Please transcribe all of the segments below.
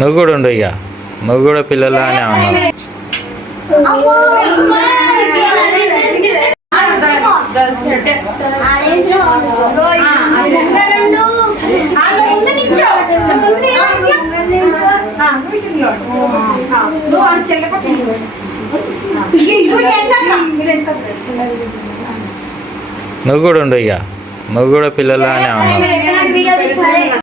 నువ్వు కూడా ఉండు ఇక, నువ్వు కూడా పిల్లలానే ఉన్నావు. నువ్వు కూడా ఉండు ఇక, నువ్వు కూడా పిల్లలానే ఉన్నావు.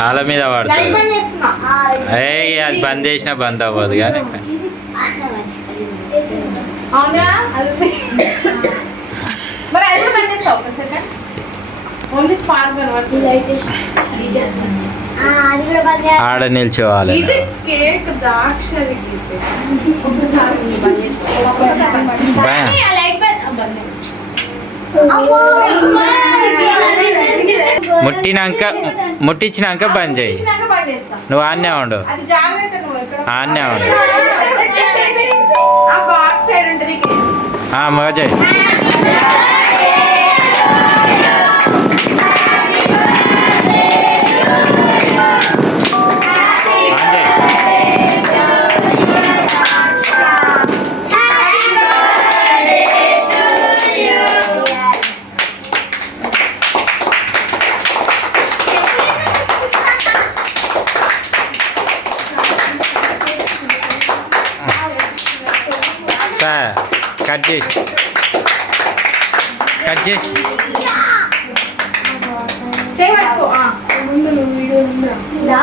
వాళ్ళ మీద వాడుతుంది. అది బంద్ చేసినా బంద్ అవ్వదు కానీ ఆడ నిల్చోవాలి. ముట్టించినాక బంద్ చేయి. నువ్వు ఆన్నే ఉండు, ఆన్నే ఉండు. మగజయ్ సార్ కట్ చేసి దా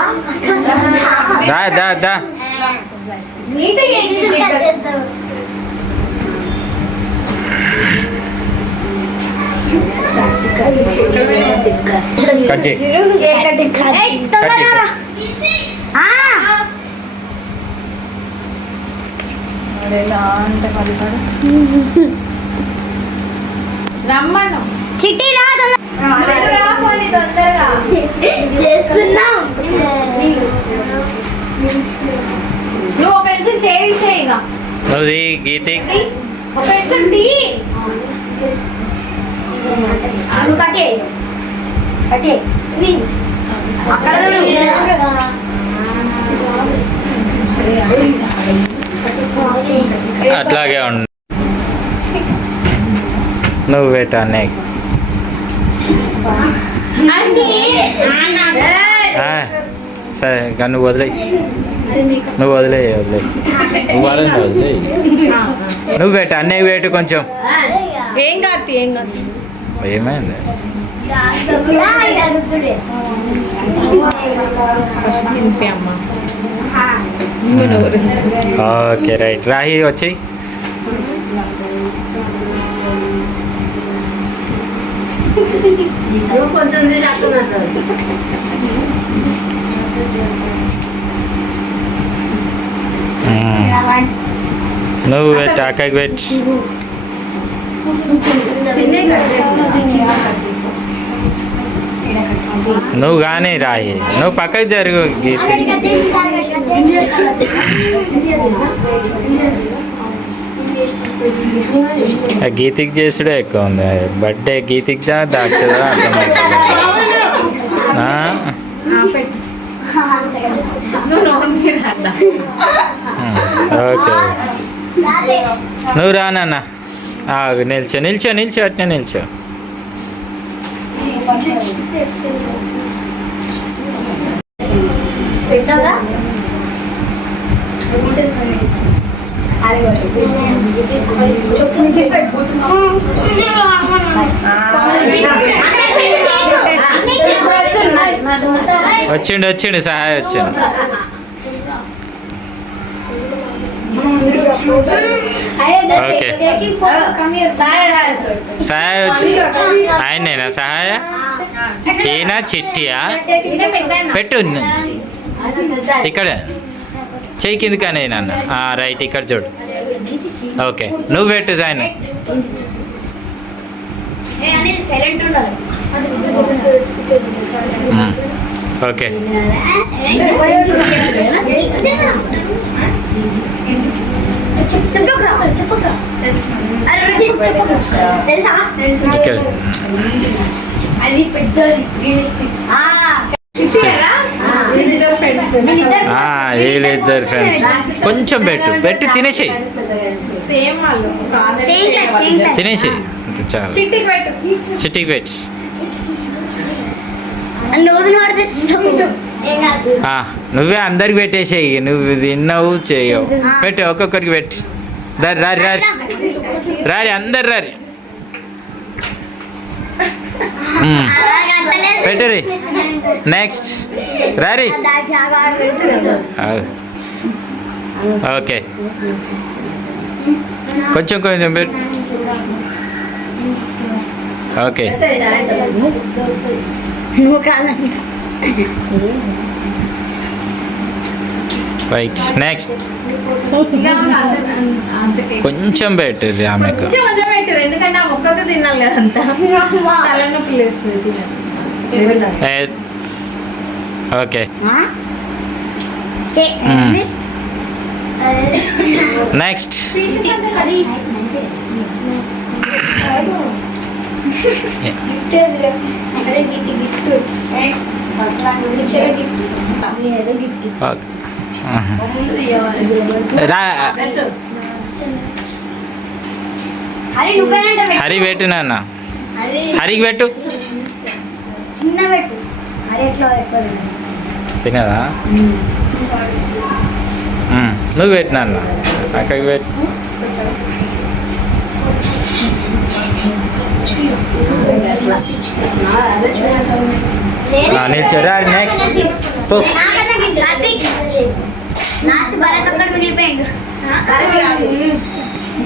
కట్ చేయి. రమ్మను చిట్టి రాదు నువ్వు ఒక నిమిషం చేయిగా గీతి ఒక నిమిషం తీ అక్కడ అట్లాగే ఉండు. నువ్వు పెట్టానే సరే ఇంకా నువ్వు వదిలేయి, నువ్వు పెట్టు అన్నయ్య పెట్టు కొంచెం. ఏం కాదు ఏమైంది? Okay right. రాహి వచ్చేయి. కొంచెం నువ్వు పెట్టు, అక్కకి పెట్టు. నువ్వు కానీ రాయి, నువ్వు పక్కకి జరుగు. గీతి గీతికి చేసుడే ఎక్కువ ఉంది. బర్త్డే గీతికి దాక్తుందా ఓకే. నువ్వు రానన్న నిల్చో అట్నే నిల్చో. వచ్చిండు సహాయ వచ్చిండు. ఓకే సహాయ వచ్చి ఆయనేనా సహాయ? ఈయన చిట్టియా? పెట్టు ఇక్కడ చెయ్యి కింద కానీ నాన్న. రైట్ ఇక్కడ చూడు. ఓకే నువ్వు పెట్టు ఆయన. ఓకే అది పెద్దది. వీళ్ళిద్దరు ఫ్రెండ్స్. కొంచెం పెట్టు తినేసేయి. సేమ్ వాళ్ళు తినేసేయి చాలు. చిట్టికి పెట్టు. చిట్టికి పెట్టి నువ్వే అందరికి పెట్టేసేయి. నువ్వు తిన్నావు చేయవు. పెట్టు ఒక్కొక్కరికి పెట్టి. రారి రారి రారి అందరు రారి. పెట్టరి నెక్స్ట్ రారి. ఓకే కొంచెం కొంచెం పెట్టు. ఓకే రైట్ నెక్స్ట్ కొంచెం పెట్టరు ఆమెకు. కొంచెం వదిలిపెట్టారు ఎందుకంటే ఆ మొక్కతో తినాలి కదంతా. తలనొప్పి లేస్తుంది. ఓకే నెక్స్ట్ హరి పెట్టు నాన్న. హరికి పెట్టు. తినదా? నువ్వు పెట్టు నాన్న. అక్కడికి పెట్టు. నిల్చోరా. నెక్స్ట్ లాస్ట్ భరత్ ఒక్కటి మిగిలిపోయిండు.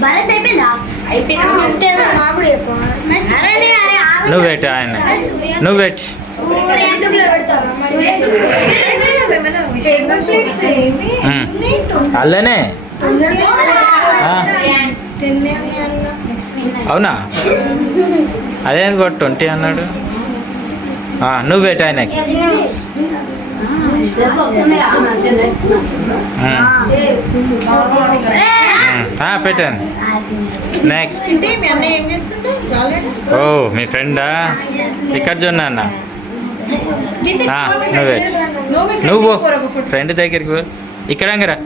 భరత్ అయిపోయిందా? నువ్వు పెట్టు. ఆయన నువ్వు పెట్టు. అల్లనే అవునా? అదే బట్ 20 అన్నాడు. నువ్వు పెట్టు ఆయనకి. పెట్టాను. నెక్స్ట్ ఓ మీ ఫ్రెండా? ఇక్కడ చూడండి అన్న. నువ్వే నువ్వు ఫ్రెండ్ దగ్గరికి పో. ఇక్కడ రా.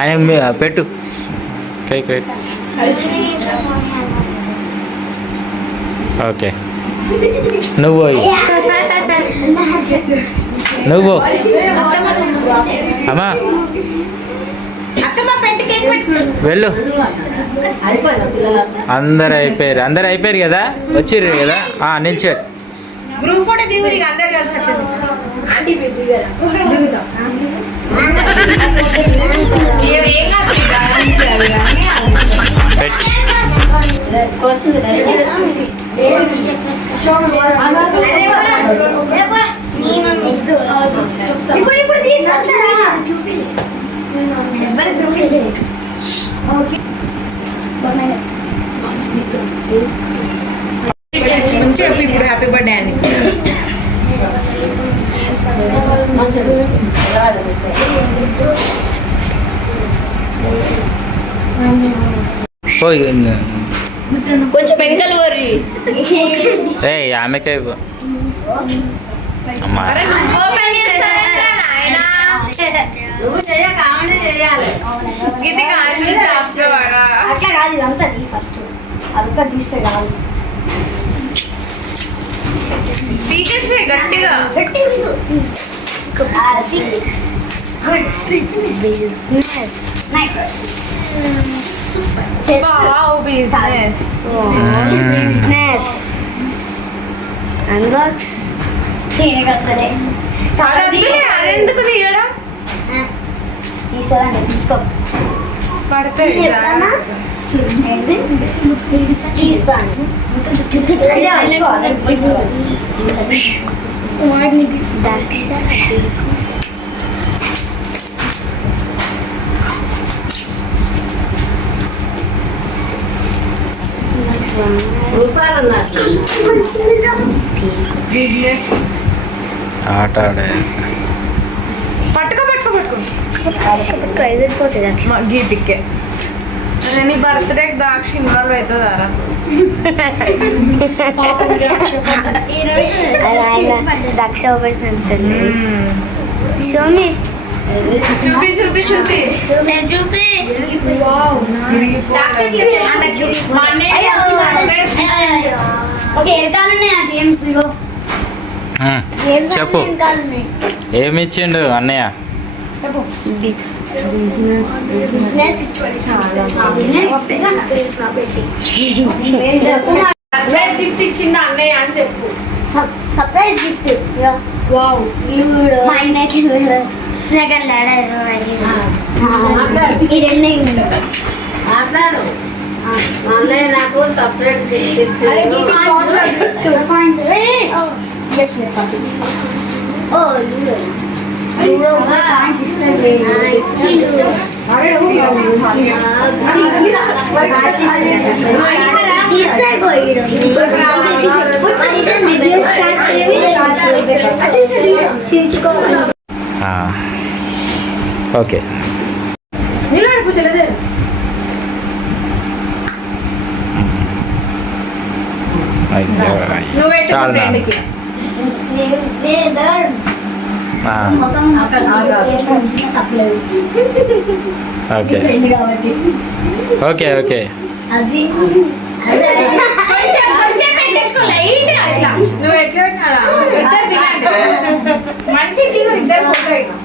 ఆయన పెట్టు. కేక్ పెట్టు. ఓకే నువ్వు నువ్వు అమ్మా వెళ్ళు. అందరు అయిపోయారు కదా? వచ్చిర్రు కదా? నిల్చోరు. గ్రూప్ ఫోటో దిగురు అందరు కలిసి. చెప్పు ఇప్పుడు హ్యాపీ బర్త్డే అని. కొంచెం పెంకలు కోరి ఆమెకే అట్లా కాదు. ఇదంతా ఫస్ట్ అదొక తీస్తే కాదు. గట్టిగా అన్బాక్స్ వస్తలే. ఎందుకు తీయడం? ఈసారి తీసుకో. పడతాయి ఆట ఆడే పట్టుకో ఎదిరిపోతుంది గీతికే నీ బర్త్డే దాక్షి ఇన్వాల్వ్ అవుతుందారా దక్ష షోమి చూపి చూపి చూపి చూపి ఓకే ఎరకాలు ఉన్నాయి ఆ గేమ్స్ చెప్పు ఏమి ఇచ్చిండు అన్నయ్య? బిజినెస్ గిఫ్ట్ ఇచ్చింది అన్నయ్య అని చెప్పు. సర్ప్రైజ్ గిఫ్ట్ వావ్ మా ఆయనకి స్నేక్ అండ్ ల్యాడర్ ఈ రెండే మాట్లాడు. అన్నయ్య నాకు సపరేట్ గిఫ్ట్ ఇచ్చిండు. ఓకే నిలబడి కూర్చోలేదే. నువ్వు పెట్టు చాలు నా. ఫ్రెండ్కి. ఓకే ఓకే ఓకే అది కొంచెం కొంచెం పెట్టేసుకో లైట్ అట్లా. నువ్వు ఎట్లా పెట్టినా ఇద్దరు దిగండి. మంచి దిగు ఇద్దరు ఫోటో.